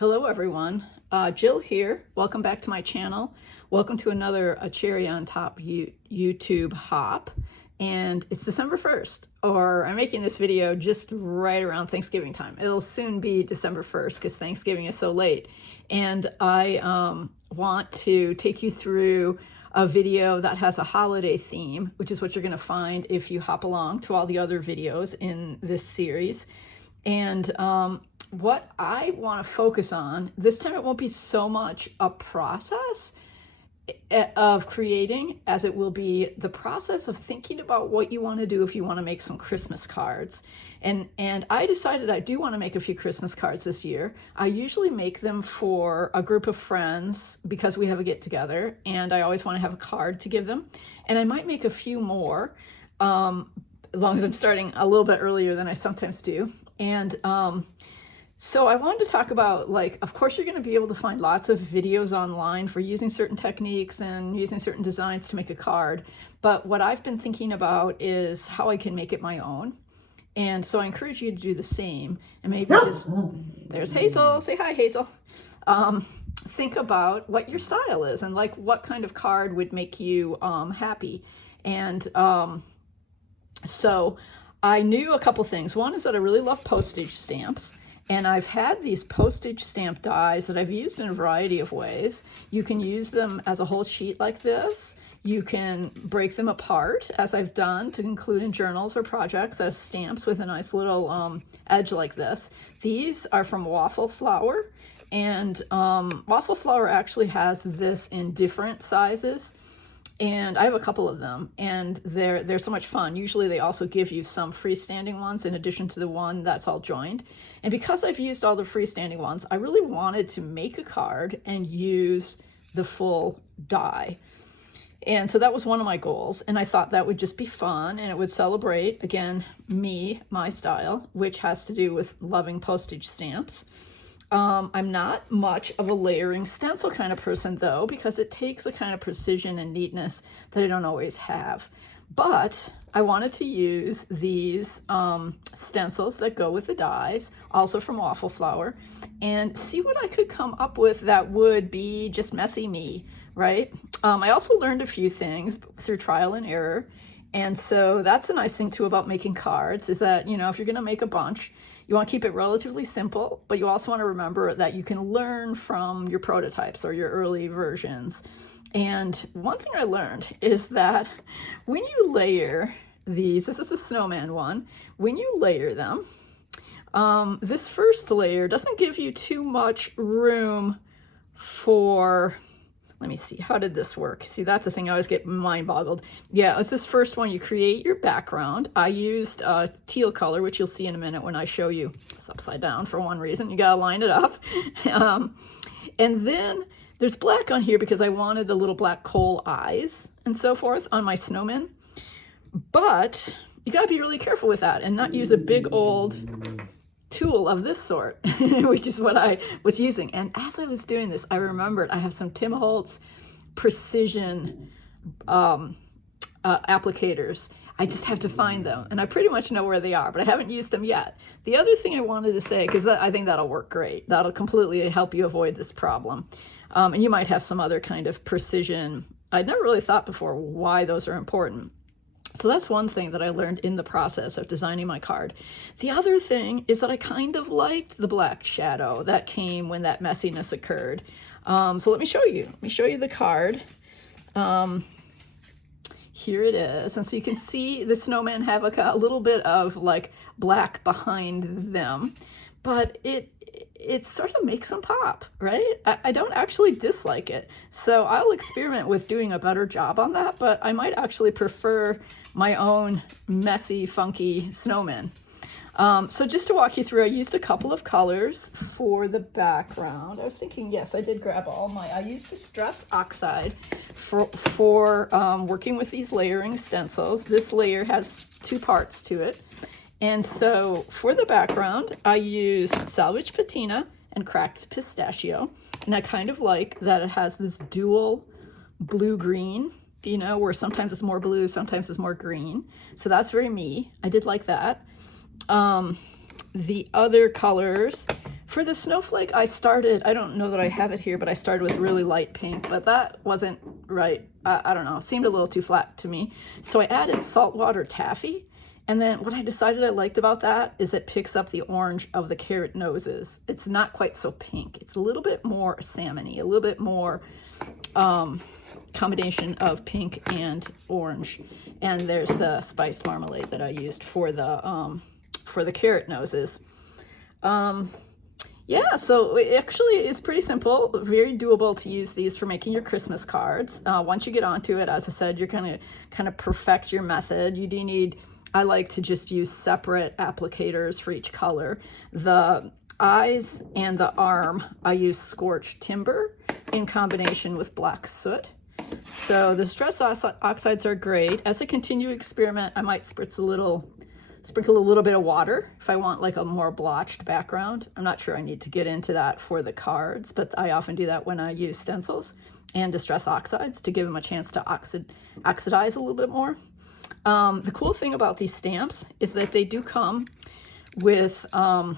Hello everyone, Jill here. Welcome back to my channel. Welcome to another cherry on top YouTube hop. And it's December 1st, or I'm making this video just right around Thanksgiving time. It'll soon be December 1st because Thanksgiving is so late. And I want to take you through a video that has a holiday theme, which is what you're going to find if you hop along to all the other videos in this series. And what I want to focus on this time, it won't be so much a process of creating as it will be the process of thinking about what you want to do if you want to make some Christmas cards. And I decided I do want to make a few Christmas cards this year. I usually make them for a group of friends because we have a get together and I always want to have a card to give them. And I might make a few more as long as I'm starting a little bit earlier than I sometimes do. And so I wanted to talk about, like, of course you're going to be able to find lots of videos online for using certain techniques and using certain designs to make a card. But what I've been thinking about is how I can make it my own. And so I encourage you to do the same. And maybe just, there's Hazel, say hi Hazel. Think about what your style is and like what kind of card would make you happy. And so I knew a couple things. One is that I really love postage stamps. And I've had these postage stamp dies that I've used in a variety of ways. You can use them as a whole sheet like this. You can break them apart, as I've done, to include in journals or projects as stamps with a nice little edge like this. These are from waffle flour, and waffle flour actually has this in different sizes. And I have a couple of them, and they're so much fun. Usually they also give you some freestanding ones in addition to the one that's all joined. And because I've used all the freestanding ones, I really wanted to make a card and use the full die. And so that was one of my goals. And I thought that would just be fun and it would celebrate, again, my style, which has to do with loving postage stamps. I'm not much of a layering stencil kind of person though, because it takes a kind of precision and neatness that I don't always have. But I wanted to use these stencils that go with the dies, also from waffle flour, and see what I could come up with that would be just messy me, right? I also learned a few things through trial and error. And so that's the nice thing too about making cards is that, you know, if you're going to make a bunch, you want to keep it relatively simple, but you also want to remember that you can learn from your prototypes or your early versions. And one thing I learned is that when you layer these, this is the snowman one, when you layer them, this first layer doesn't give you too much room for, let me see, how did this work? See, that's the thing, I always get mind boggled. Yeah, it's this first one, you create your background. I used teal color, which you'll see in a minute when I show you. It's upside down for one reason, you gotta line it up. And then there's black on here because I wanted the little black coal eyes and so forth on my snowman. But you gotta be really careful with that and not use a big old tool of this sort, which is what I was using. And as I was doing this, I remembered I have some Tim Holtz precision applicators. I just have to find them, and I pretty much know where they are, but I haven't used them yet. The other thing I wanted to say, because I think that'll work great, that'll completely help you avoid this problem. And you might have some other kind of precision. I'd never really thought before why those are important. So that's one thing that I learned in the process of designing my card. The other thing is that I kind of liked the black shadow that came when that messiness occurred. So let me show you. Let me show you the card. Here it is. And so you can see the snowmen have a little bit of like black behind them, but it sort of makes them pop, right? I don't actually dislike it. So I'll experiment with doing a better job on that, but I might actually prefer my own messy, funky snowmen. So just to walk you through, I used a couple of colors for the background. I was thinking, yes, I did grab I used Distress Oxide for working with these layering stencils. This layer has two parts to it. And so for the background, I used Salvage Patina and Cracked Pistachio. And I kind of like that it has this dual blue-green, you know, where sometimes it's more blue, sometimes it's more green. So that's very me. I did like that. The other colors For the snowflake, I don't know that I have it here, but I started with really light pink, but that wasn't right. I don't know, it seemed a little too flat to me. So I added saltwater taffy. And then what I decided I liked about that is it picks up the orange of the carrot noses. It's not quite so pink. It's a little bit more salmony, a little bit more combination of pink and orange. And there's the spiced marmalade that I used for the carrot noses. Yeah, so actually it's pretty simple, very doable to use these for making your Christmas cards. Once you get onto it, as I said, you're gonna kind of perfect your method. You do need, I like to just use separate applicators for each color. The eyes and the arm, I use scorched timber in combination with black soot. So the stress oxides are great. As I continue to experiment, I might sprinkle a little bit of water if I want like a more blotched background. I'm not sure I need to get into that for the cards, but I often do that when I use stencils and distress oxides to give them a chance to oxidize a little bit more. The cool thing about these stamps is that they do come with, the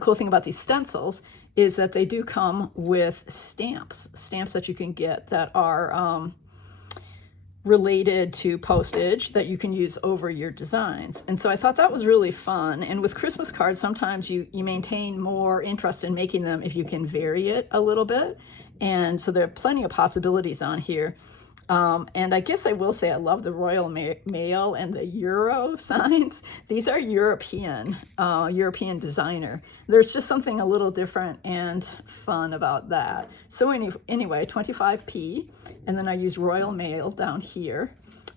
cool thing about these stencils is that they do come with stamps that you can get that are related to postage that you can use over your designs. And so I thought that was really fun. And with Christmas cards, sometimes you maintain more interest in making them if you can vary it a little bit. And so there are plenty of possibilities on here. And I guess I will say I love the Royal Mail and the Euro signs. These are European designer. There's just something a little different and fun about that. So anyway, 25p, and then I use Royal Mail down here.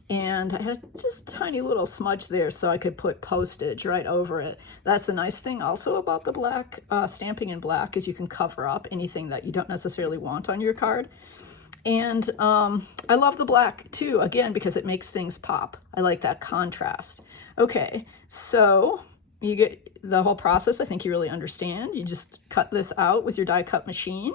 And I had just a tiny little smudge there so I could put postage right over it. That's the nice thing also about the black, stamping in black, is you can cover up anything that you don't necessarily want on your card. And I love the black too, again, because it makes things pop. I like that contrast. Okay, so you get the whole process. I think you really understand. You just cut this out with your die cut machine.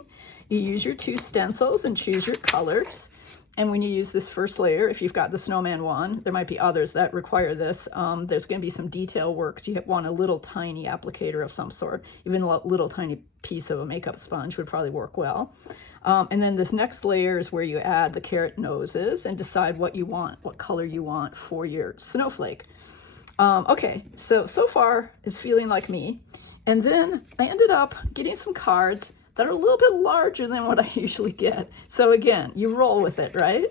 You use your 2 stencils and choose your colors. And when you use this first layer, if you've got the snowman one, there might be others that require this. There's going to be some detail work, so you want a little tiny applicator of some sort. Even a little tiny piece of a makeup sponge would probably work well. And then this next layer is where you add the carrot noses and decide what you want, what color you want for your snowflake. Okay, so far it's feeling like me. And then I ended up getting some cards that are a little bit larger than what I usually get. So again, you roll with it, right?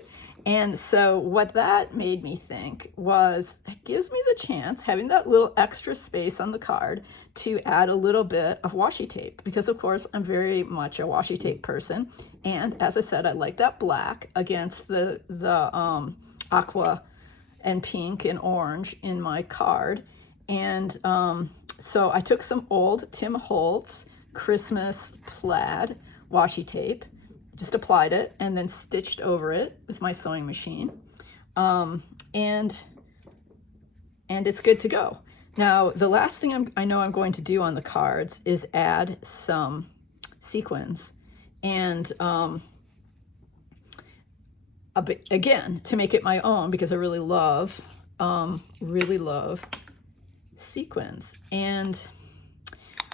And so what that made me think was, it gives me the chance, having that little extra space on the card, to add a little bit of washi tape, because of course I'm very much a washi tape person. And as I said, I like that black against the aqua and pink and orange in my card. And so I took some old Tim Holtz Christmas plaid washi tape, just applied it and then stitched over it with my sewing machine, and it's good to go. Now the last thing I know I'm going to do on the cards is add some sequins, and again, to make it my own, because I really love sequins. And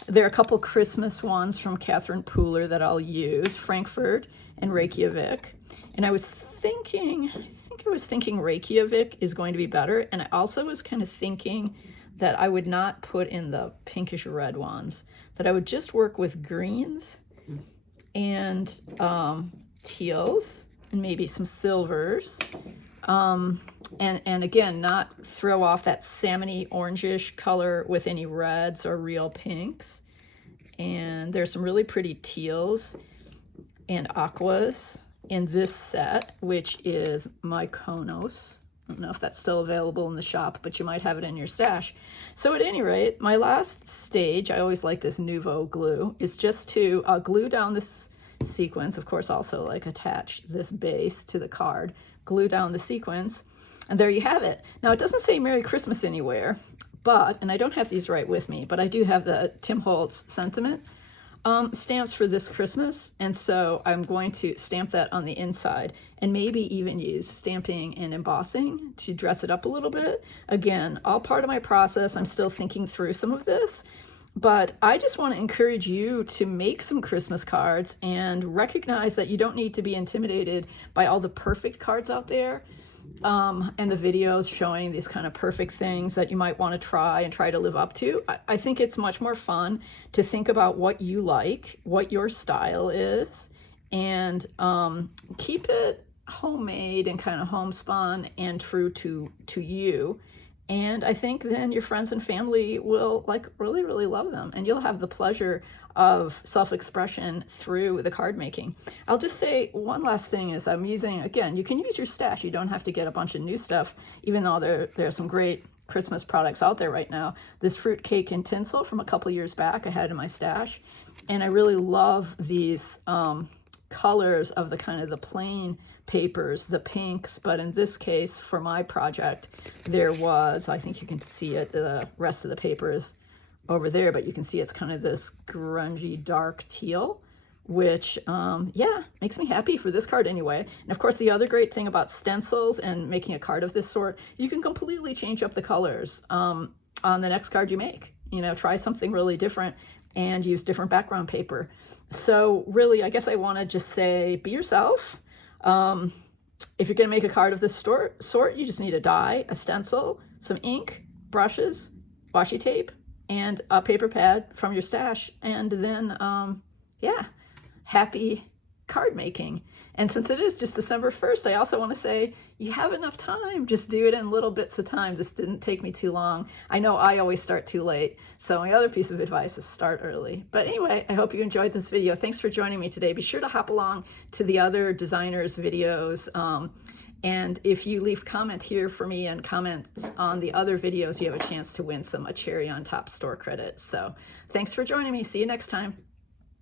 there are a couple Christmas ones from Catherine Pooler that I'll use, Frankfurt and Reykjavik. And I think I was thinking Reykjavik is going to be better. And I also was kind of thinking that I would not put in the pinkish red ones, that I would just work with greens and teals and maybe some silvers. And again, not throw off that salmony orangish color with any reds or real pinks. And there's some really pretty teals and aquas in this set, which is Mykonos. I don't know if that's still available in the shop, but you might have it in your stash. So at any rate, my last stage, I always like this Nouveau glue, is just to glue down this sequence. Of course, also like attach this base to the card, glue down the sequence, and there you have it. Now it doesn't say Merry Christmas anywhere, but, and I don't have these right with me, but I do have the Tim Holtz sentiment stamps for this Christmas, and so I'm going to stamp that on the inside and maybe even use stamping and embossing to dress it up a little bit. Again, all part of my process. I'm still thinking through some of this, But I just want to encourage you to make some Christmas cards and recognize that you don't need to be intimidated by all the perfect cards out there, and the videos showing these kind of perfect things that you might want to try and try to live up to. I think it's much more fun to think about what you like, what your style is, and keep it homemade and kind of homespun and true to you. And I think then your friends and family will like really, really love them, and you'll have the pleasure of self-expression through the card making. I'll just say one last thing is I'm using, again, you can use your stash. You don't have to get a bunch of new stuff, even though there are some great Christmas products out there right now. This fruit cake and tinsel from a couple years back I had in my stash, and I really love these colors of the kind of the plain papers, the pinks, but in this case for my project there was, I think you can see it, the rest of the paper is over there, but you can see it's kind of this grungy dark teal, which yeah, makes me happy for this card anyway. And of course the other great thing about stencils and making a card of this sort, you can completely change up the colors on the next card you make. You know, try something really different and use different background paper. So really, I guess I want to just say, be yourself. If you're going to make a card of this sort, you just need a die, a stencil, some ink, brushes, washi tape, and a paper pad from your stash. And then, yeah, happy card making. And since it is just December 1st, I also want to say you have enough time. Just do it in little bits of time. This didn't take me too long. I know I always start too late. So my other piece of advice is start early. But anyway, I hope you enjoyed this video. Thanks for joining me today. Be sure to hop along to the other designers' videos. And if you leave a comment here for me and comments on the other videos, you have a chance to win a cherry on top store credit. So thanks for joining me. See you next time.